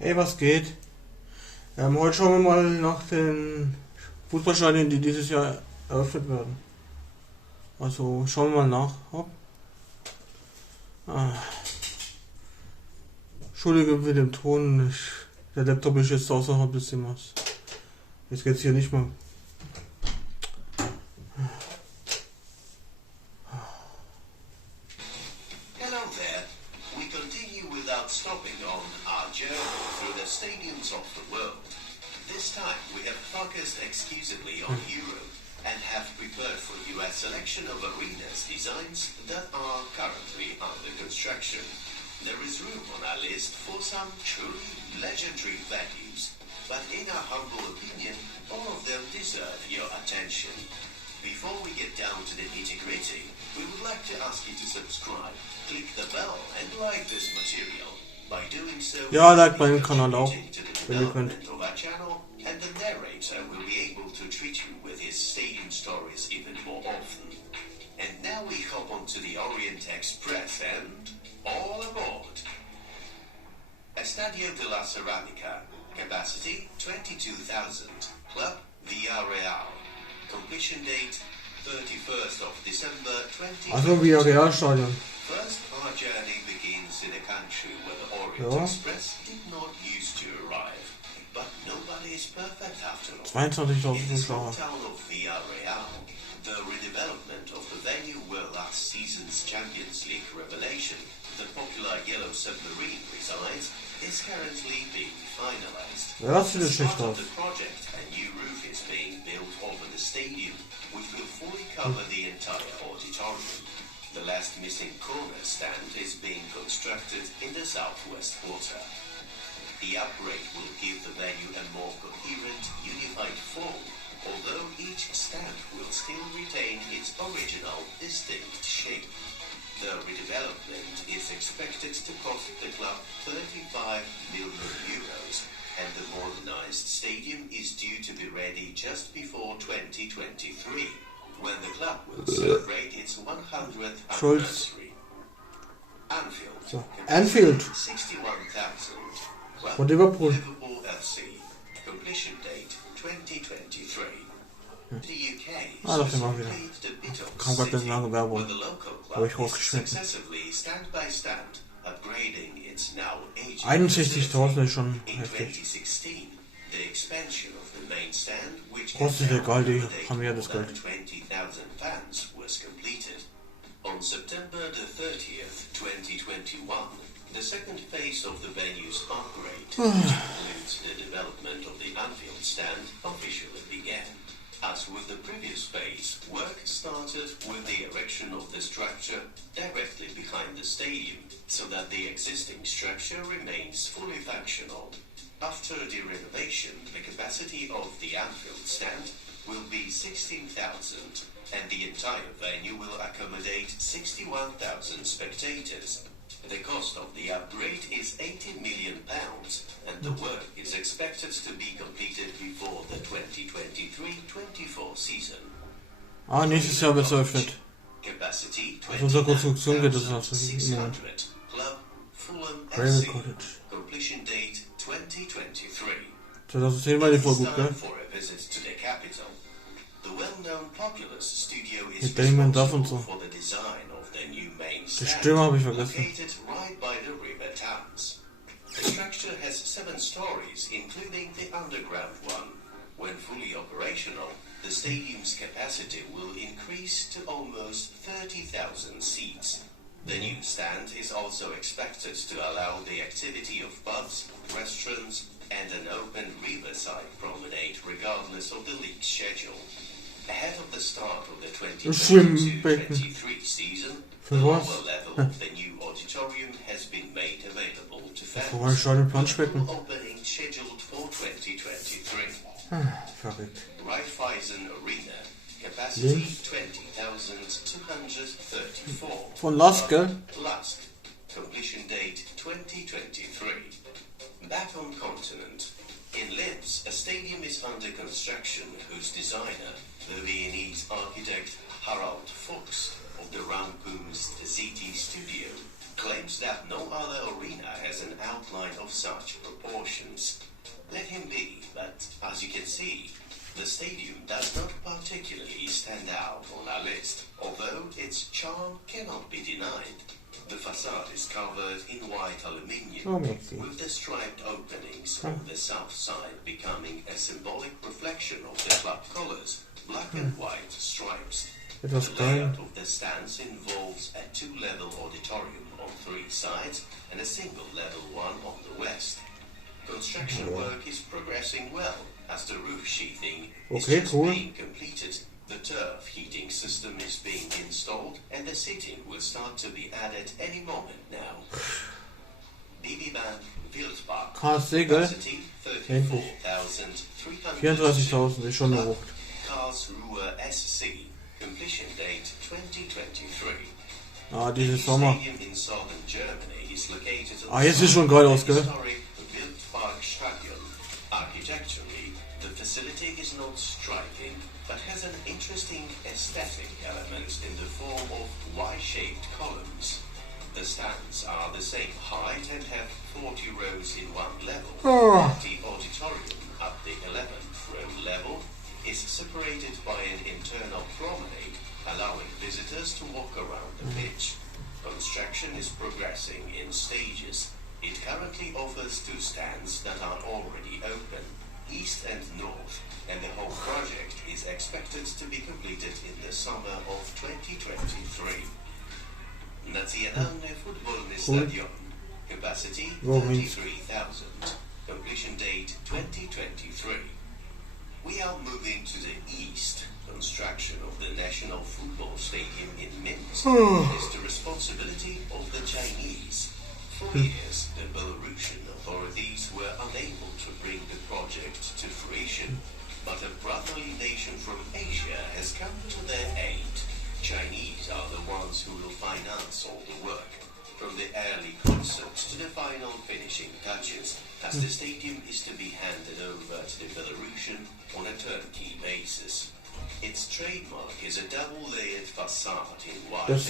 Hey, was geht? Heute schauen wir mal nach den Fußballstadien, die dieses Jahr eröffnet werden. Also schauen wir mal nach. Hopp. Entschuldige mit dem Ton. Der Laptop ist jetzt außerhalb des Zimmers. Jetzt geht's hier nicht mehr. Hello there. We continue without stopping on our journey through the stadiums of the world. This time we have focused exclusively on Europe and have prepared for you a selection of arenas designs that are currently under construction. There is room on our list for some truly legendary venues, but in our humble opinion, all of them deserve your attention. Before we get down to the nitty-gritty, we would like to ask you to subscribe, click the bell and like this material. By doing so, Ja, like meinen Kanal auch, to the wenn ihr könnt. development of our channel, and the narrator will be able to treat you with his stadium stories even more often. And now we hop onto the Orient Express and all aboard. Estadio de la Ceramica, capacity 22,000, club Villarreal, completion date 31st of December 2020. Also Villarreal-Stadion. First, our journey begins in a country where the Orient Ja. Express did not used to arrive. But nobody is perfect after all. 22.000 In the small Zuschauer. town of Villarreal, the redevelopment of the venue where last season's Champions League revelation, the popular Yellow Submarine, resides, is currently being finalized. Ja, das sieht As schlecht part of aus. the project, a new roof is being built over the stadium, which will fully cover the entire auditorium. The last missing corner stand is being constructed in the southwest quarter. The upgrade will give the venue a more coherent, unified form, although each stand will still retain its original, distinct shape. The redevelopment is expected to cost the club 35 million euros, and the modernized stadium is due to be ready just before 2023, when the club will celebrate its 100th anniversary. Anfield. So, Anfield 61,000. Club von Liverpool. Liverpool FC. Completion date 2023. The UK Das immer wieder. completed a bit of Kam gerade eine lange where Werbung. the local Habe club ich is rausgeschnitten. successively stand by stand upgrading its now aging 61.000 ist schon in heftig. 2016. The expansion of the main stand, which Kostet can egal, die accommodate haben ja das more Geld. than 20,000 fans, was completed. On September the 30th, 2021, the second phase of the venue's upgrade, which includes the development of the Anfield stand, officially began. As with the previous phase, work started with the erection of the structure directly behind the stadium, so that the existing structure remains fully functional. After the renovation, the capacity of the Anfield stand will be 16,000, and the entire venue will accommodate 61,000 spectators. The cost of the upgrade is £80 million, and the work is expected to be completed before the 2023-24 season. Nächstes Jahr wird es eröffnet. Capacity Also unsere Konstruktion geht es also im Moment. 600. Club Fulham Railway FC. Cottage. Completion date 2023. 2010 war die voll gut, Time gell? for a visit to the capital. The well-known Populous studio is Mit Damon Duff und responsible so. for the design of the new main Die stand, Stimme habe ich vergessen. located right by the River Thames. The structure has 7 stories, including the underground one. When fully operational, the stadium's capacity will increase to almost 30,000 seats. The new stand is also expected to allow the activity of pubs, restaurants, and an open riverside promenade regardless of the league schedule. Ahead of the start of the Schwimmbecken. 2022-23 season, Für the was? lower level of the new auditorium has been made available to Wo war fans. Stadion Planschbecken? Opening scheduled for 2023. Verrückt. Raiffeisen Arena, capacity Links. 20,234. Von Last, gell? Last, completion date 2023. Back on continent. In Linz, a stadium is under construction whose designer, the Viennese architect Harald Fuchs of the Rampunst City Studio, claims that no other arena has an outline of such proportions. Let him be, but as you can see, the stadium does not particularly stand out on our list, although its charm cannot be denied. The facade is covered in white aluminium, with the striped openings on the south side becoming a symbolic reflection of the club colors, black and white stripes. The layout of the stands involves a two-level auditorium on three sides and a single-level one on the west. Construction work is progressing well as the roof sheathing is being completed. The turf heating system is being installed and the seating will start to be added any moment now. BB-Bahn Wildpark. KSC, gell? 34.000 ist schon gerucht. Karlsruhe SC. Completion date 2023. Ah, dieses Sommer. In southern Germany is located Jetzt sieht schon geil aus, gell? Fußballstadien. Architecturally, the facility is not striking, but has an interesting aesthetic element in the form of Y-shaped columns. The stands are the same height and have 40 rows in one level. The auditorium at the 11th row level is separated by an internal promenade, allowing visitors to walk around the pitch. Construction is progressing in stages. It currently offers two stands that are already open, east and north, and the whole project is expected to be completed in the summer of 2023. Nationalne Fußballstadien, capacity 33,000, completion date 2023. We are moving to the east. Construction of the National Football Stadium in Minsk is the responsibility of the Chinese. For years, the Belarusian authorities were unable to bring the project to fruition, but a brotherly nation from Asia has come to their aid. Chinese are the ones who will finance all the work, from the early concepts to the final finishing touches, as the stadium is to be handed over to the Belarusian on a turnkey basis. Its trademark is a double-layered facade in white and red,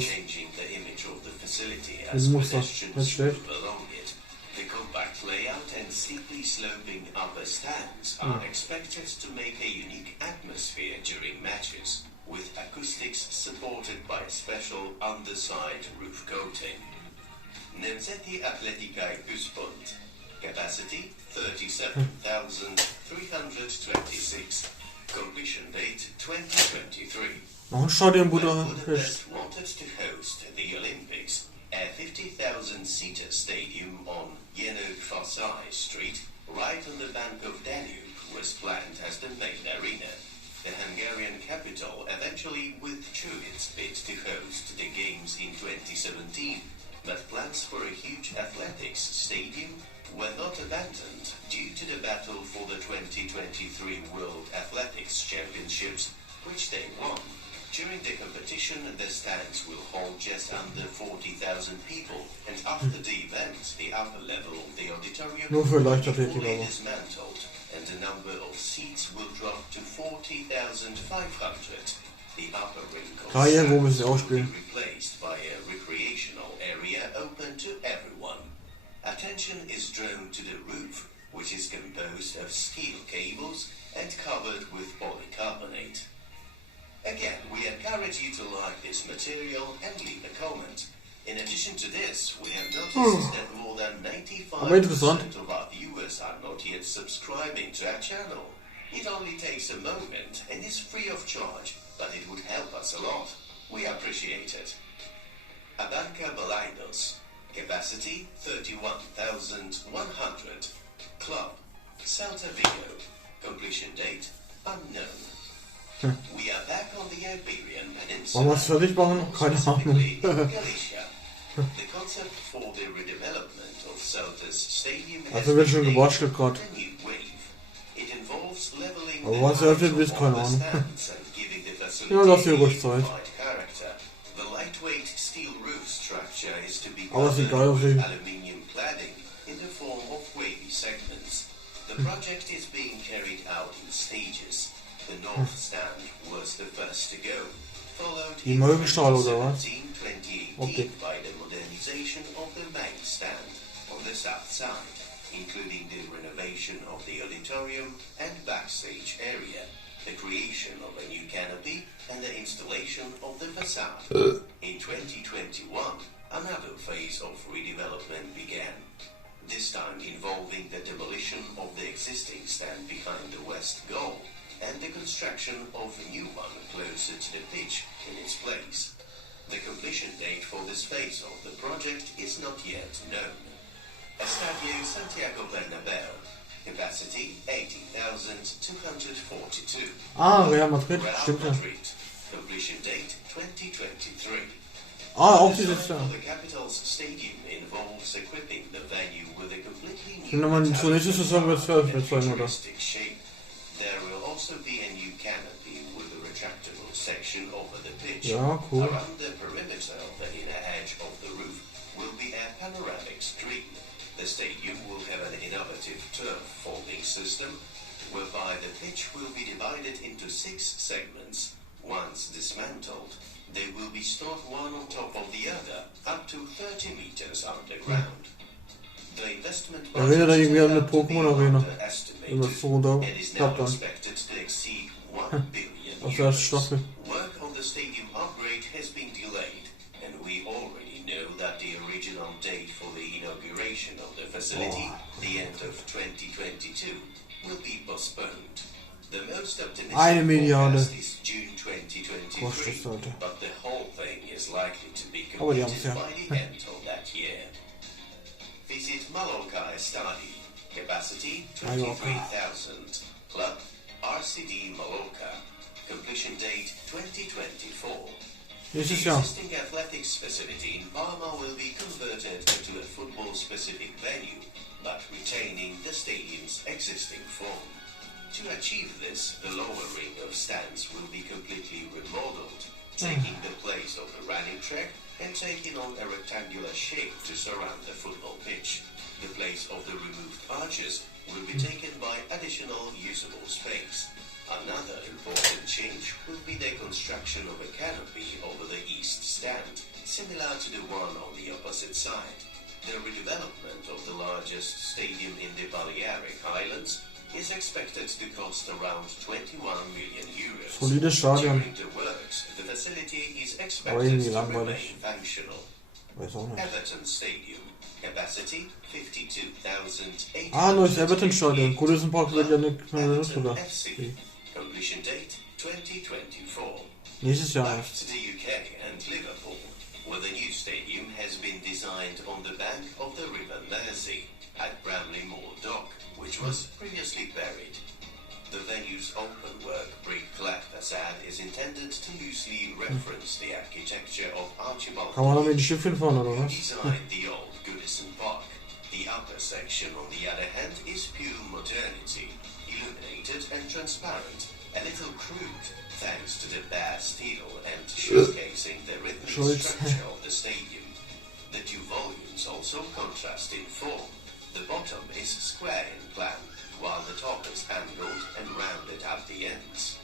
changing the image of the facility as pedestrians move along it. The compact layout and steeply sloping upper stands are expected to make a unique atmosphere during matches, with acoustics supported by a special underside roof coating. Nemzeti Atletika Güspont, capacity 37,326. Completion date 2023. Noch ein Stadion, Bruder. Budapest wanted to host the Olympics. A 50,000-seater stadium on Yenok-Fasai Street, right on the bank of Danube, was planned as the main arena. The Hungarian capital eventually withdrew its bid to host the games in 2017, but plans for a huge athletics stadium were not abandoned due to the battle for the 2023 World Athletics Championships, which they won. During the competition, the stands will hold just under 40,000 people, and after the event, the upper level of the auditorium will be dismantled, and the number of seats will drop to 40,500. The upper ring will be replaced by a recreational area open to everyone. Attention is drawn to the roof, which is composed of steel cables and covered with polycarbonate. Again, we encourage you to like this material and leave a comment. In addition to this, we have noticed that more than 95% of our viewers are not yet subscribing to our channel. It only takes a moment and is free of charge, but it would help us a lot. We appreciate it. Abanca Balaidos, capacity 31,100. Club, Celta Vigo, completion date unknown. We are back on the Iberian Peninsula, specifically Galicia. The concept for the redevelopment of Celta's stadium has been named the new wave. It involves leveling the height of all the stands and giving the facility a unified character. The lightweight steel roof structure is to be covered with aluminium cladding in the form of wavy segments. The project is being carried out in stages. The north stand was the first to go. followed Die in Molkenstrahl oder was? 2018 Okay. by the modernization of the main stand on the south side, including the renovation of the auditorium and backstage area, the creation of a new canopy, and the installation of the facade. In 2021, another phase of redevelopment began, this time involving the demolition of the existing stand behind the west goal and the construction of a new one closer to the pitch in its place. The completion date for this phase of the project is not yet known. Estadio Santiago Bernabeu, capacity 80,242. Real Madrid, Real stimmt ja. Madrid, completion date 2023. Auch The dieses design Jahr. of the Capitals Stadium involves equipping the venue with a completely Ich finde new mal, zur nächsten Saison wird es eröffnet and sein, oder? futuristic shape. There will also be a new canopy with a retractable section over the pitch. Ja, cool. Around the perimeter of the inner edge of the roof will be a panoramic screen. The stadium will have an innovative turf folding system, whereby the pitch will be divided into 6 segments. Once dismantled, they will be stored one on top of the other, up to 30 meters underground. The investment Da redet er irgendwie an eine budget is Pokémon-Arena. underestimated Irgendwas so runter. and is now Klappt dann. expected to exceed 1 billion Aus der ersten Staffel. Work on the stadium upgrade has been delayed, and we already know that the original date for the inauguration of the facility, the end of 2022, will be postponed. The most optimistic 1 Milliarde. forecast is June 2023, Kostet sollte. but the whole thing is likely to be Aber die completed haben's ja. by the end of that year. Visit Mallorca Stadium, capacity 23,000, club RCD Mallorca, completion date 2024. Nächstes The Jahr. existing athletics facility in Palma will be converted into a football-specific venue, but retaining the stadium's existing form. To achieve this, the lower ring of stands will be completely remodeled, taking the place of a running track and taking on a rectangular shape to surround the football pitch. The place of the removed arches will be taken by additional usable space. Another important change will be the construction of a canopy over the east stand, similar to the one on the opposite side. The redevelopment of the largest stadium in the Balearic Islands is expected to cost around 21 million euros. Solides Stadion. During the works, the facility is Aber expected irgendwie to langweilig. remain functional. Weiß auch nicht. Everton Stadium, capacity 52,800. Neues Everton-Stadion. Goodison Park wird ja nicht mehr benutzt, Everton oder? FC, completion date 2024. Nächstes Jahr Back erst. to the UK and Liverpool, where the new stadium has been designed on the bank of the River Mersey at Bramley Moor Dock, which was previously buried. The venue's open-work brick-clad facade is intended to loosely reference the architecture of Archibald Kann man da mit den Schiffchen fahren, oder who was? designed the old Goodison Park. The upper section, on the other hand, is pure modernity, illuminated and transparent, a little crude, thanks to the bare steel and showcasing the rhythmic structure of the stadium. The two volumes also contrast in form. The bottom is square in plan, while the top is angled and rounded at the ends.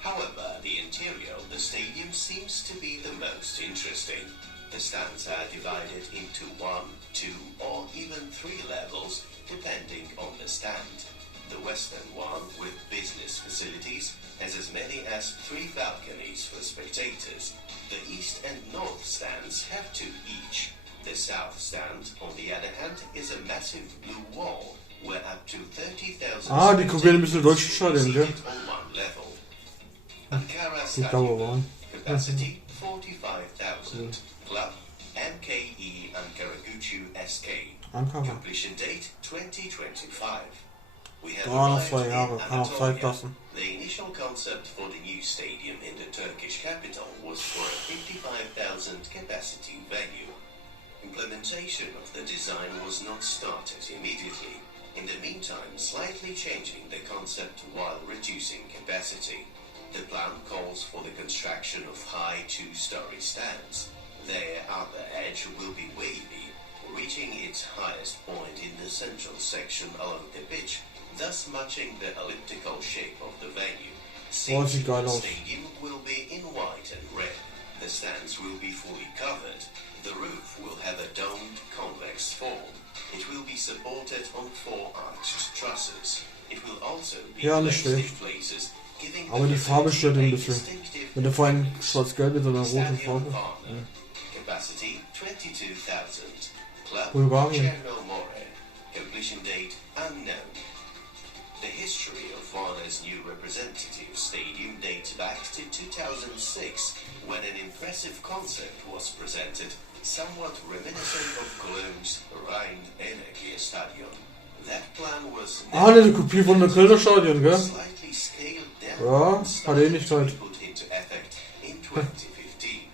However, the interior of the stadium seems to be the most interesting. The stands are divided into 1, 2, or even 3 levels, depending on the stand. The western one, with business facilities, has as many as 3 balconies for spectators. The east and north stands have 2 each. The south stand, on the other hand, is a massive blue wall, where up to 30,000 Die kopieren ein bisschen deutsche Stadien, gell? on one level. Ankara Die Stadium, Dauerwahlen. capacity 45,000. Club MKE Ankaragucu SK. Ankara. Completion date 2025. We have Noch arrived 2 Jahre. in Kann auch Zeit Anatolia. lassen. The initial concept for the new stadium in the Turkish capital was for a 55,000 capacity venue. Implementation of the design was not started immediately. In the meantime, slightly changing the concept while reducing capacity. The plan calls for the construction of high 2-story stands. Their upper edge will be wavy, reaching its highest point in the central section along the pitch, thus matching the elliptical shape of the venue. Oh, sieht geil aus. Stadium will be in white and red. The stands will be fully covered. The roof will have a domed, convex form. It will be supported on 4 arched trusses. It will also be Ja, nicht placed in schlecht. places, giving Aber die Farbe stört ein bisschen. distinctive Wenn der vorhin schwarz-gelb ist, sondern rote Farbe. Capacity 22,000. Club Bulgarien. Chernomore. Completion date unknown. The history of Varna's new representative stadium dates back to 2006, when an impressive concept was presented, somewhat reminiscent of Cologne's Rhein-Energiestadion. That plan was Eine Kopie von der Kölner Stadion, gell? slightly scaled down Ja, and hat Ähnlichkeit. put into effect in 2015.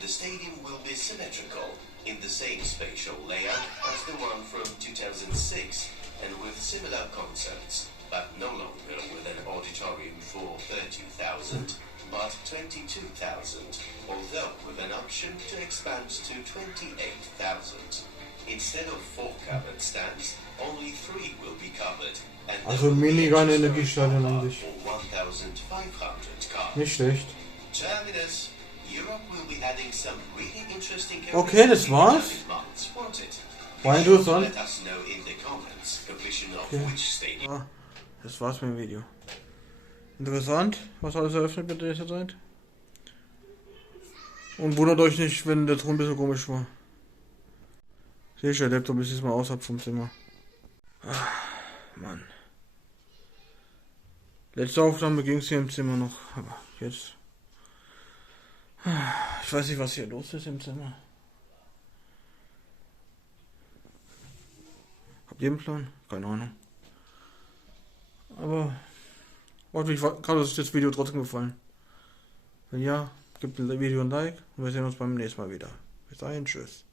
The stadium will be symmetrical in the same spatial layout as the one from 2006 and with similar concepts, but no longer with an auditorium for 30,000, but 22,000, although with an option to expand to 28,000. Instead of 4 covered stands, only 3 will be covered. And Also mega ein Energiestadion eigentlich. Nicht schlecht. Terminus. Europe will be adding some really interesting Okay, das war's. War interessant. Let us know in the comments completion of Okay. which stadium. Ja, das war's mit dem Video. Interessant, was alles eröffnet wird in dieser Zeit. Und wundert euch nicht, wenn der Ton ein bisschen komisch war. Sehe ich, der Laptop ist jetzt mal außerhalb vom Zimmer. Mann. Letzte Aufnahme ging es hier im Zimmer noch, aber jetzt. Ich weiß nicht, was hier los ist im Zimmer. Habt ihr einen Plan? Keine Ahnung. Aber hoffentlich hat euch das Video trotzdem gefallen. Wenn ja, gebt dem Video ein Like und wir sehen uns beim nächsten Mal wieder. Bis dahin, tschüss.